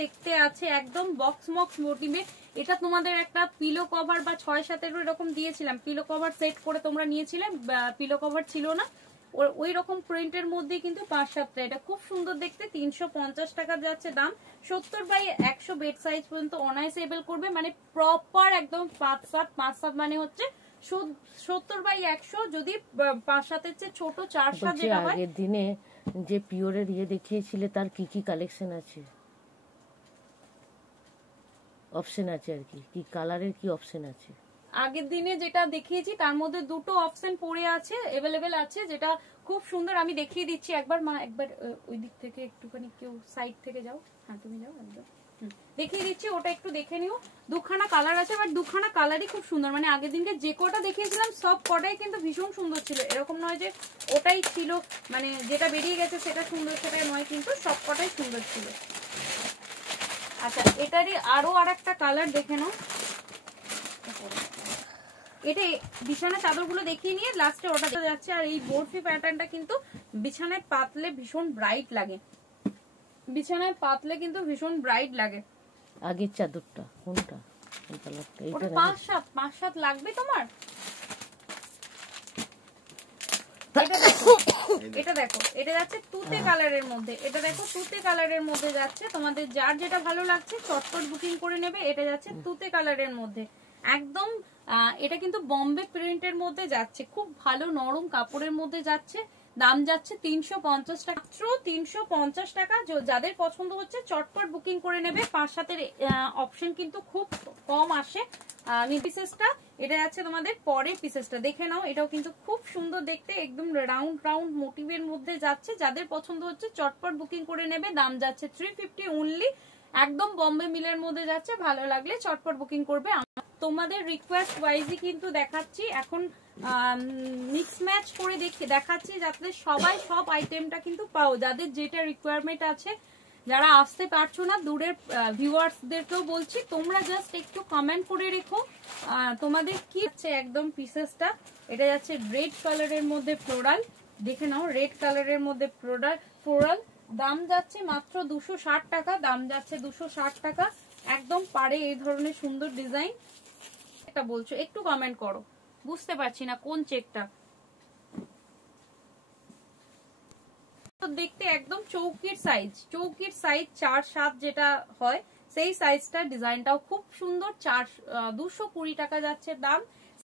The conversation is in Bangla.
দেখতে আছে, একদম বক্স মক্স মোটিভে। এটা তোমাদের একটা পিলো কভার বা 6-7 এরকম দিয়েছিলাম, পিলো কভার সেট করে তোমরা নিয়েছিলে, পিলো কভার ছিল না, ওই রকম প্রিন্টের মধ্যে কিন্তু 5-7টা। এটা খুব সুন্দর দেখতে, 350 টাকা যাচ্ছে দাম। 70/100 বেড সাইজ পর্যন্ত অনায়াসে এবেল করবে, মানে প্রপার একদম 5-7 মানে হচ্ছে 70/100। যদি 5-7 চেয়ে ছোট 4-7 যেটা হয়। আগের দিনে যে পিওরের দেখিয়েছিলে তার কি কি কালেকশন আছে, অপশন আছে আর কি কালারের কি অপশন আছে? আগের দিনে যেটা দেখিয়েছি তার মধ্যে দুটো অপশন পড়ে আছে, अवेलेबल আছে, যেটা খুব সুন্দর। আমি দেখিয়ে দিচ্ছি একবার, মা একবার ওই দিক থেকে একটুখানি কেউ সাইড থেকে যাও, হ্যাঁ তুমি যাও একদম, দেখিয়ে দিচ্ছি, ওটা একটু দেখে নিও। দুখানা কালার আছে, বাট দুখানা কালারই খুব সুন্দর। মানে আগের দিনকে যে কটা দেখিয়েছিলাম সব কটাই কিন্তু ভীষণ সুন্দর ছিল, এরকম নয় যে ওটাই ছিল মানে যেটা বেরিয়ে গেছে সেটা সুন্দর, সেটা নয়, কিন্তু সব কটাই সুন্দর ছিল। আচ্ছা, এটারই আরো আরেকটা কালার দেখে নাও। এটা বিছানা চাদরগুলো দেখিয়ে নিয়ে লাস্টে ওটা যাচ্ছে। আর এই বরফি প্যাটার্নটা কিন্তু বিছানায় পাতলে ভীষণ ব্রাইট লাগে, বিছানায় পাতলে কিন্তু ভীষণ ব্রাইট লাগে। আগের চাদরটা কোনটা? ওটা 5-7 লাগবে তোমার। এটা দেখো, এটা যাচ্ছে তুতে কালারের মধ্যে, এটা দেখো তুতে কালারের মধ্যে যাচ্ছে। তোমাদের যার যেটা ভালো লাগছে চটপট বুকিং করে নেবে। এটা যাচ্ছে তুতে কালারের মধ্যে একদম। এটা কিন্তু বম্বে প্রিন্টের মধ্যে যাচ্ছে, খুব ভালো নরম কাপড়ের মধ্যে যাচ্ছে। দাম যাচ্ছে 350 টাকা, মাত্র 350 টাকা। যাদের পছন্দ হচ্ছে চটপট বুকিং করে নেবে। 5-7 অপশন কিন্তু খুব কম আসে। পিসেসটা এটা যাচ্ছে তোমাদের পরের পিসেসটা দেখে নাও, এটাও কিন্তু খুব সুন্দর দেখতে, একদম রাউন্ড রাউন্ড মোটিভের মধ্যে যাচ্ছে। যাদের পছন্দ হচ্ছে চটপট বুকিং করে নেবে। দাম যাচ্ছে 350 অনলি, একদম বম্বে মিলের মধ্যে যাচ্ছে। ভালো লাগলে চটপট বুকিং করবে। তোমাদের রিকোয়েস্ট ওয়াইজই কিন্তু দেখাচ্ছি এখন, মিক্স ম্যাচ করে দেখাচ্ছি যাতে সবাই সব আইটেমটা কিন্তু পাও, যাদের যেটা রিকোয়ারমেন্ট আছে। যারা আসতে পারছো না দূরের ভিউয়ার্সদেরকেও বলছি, তোমরা জাস্ট একটু কমেন্ট করে রেখো তোমাদের কি আছে একদম পিসেসটা। এটা যাচ্ছে রেড কালারের মধ্যে ফ্লোরাল, দেখে নাও, রেড কালারের মধ্যে ফ্লোরাল। দাম যাচ্ছে মাত্র 260 টাকা, দাম যাচ্ছে 260 টাকা। একদম পারে এই ধরনের সুন্দর ডিজাইন। এটা বলছো একটু কমেন্ট করো, বুঝতে পারছি না কোন চেকটা। দেখতে একদম চৌকির সাইজ, চৌকির সাইজ 4-7 যেটা হয় সেই সাইজটা, ডিজাইনটাও খুব সুন্দর। 220 টাকা যাচ্ছে দাম।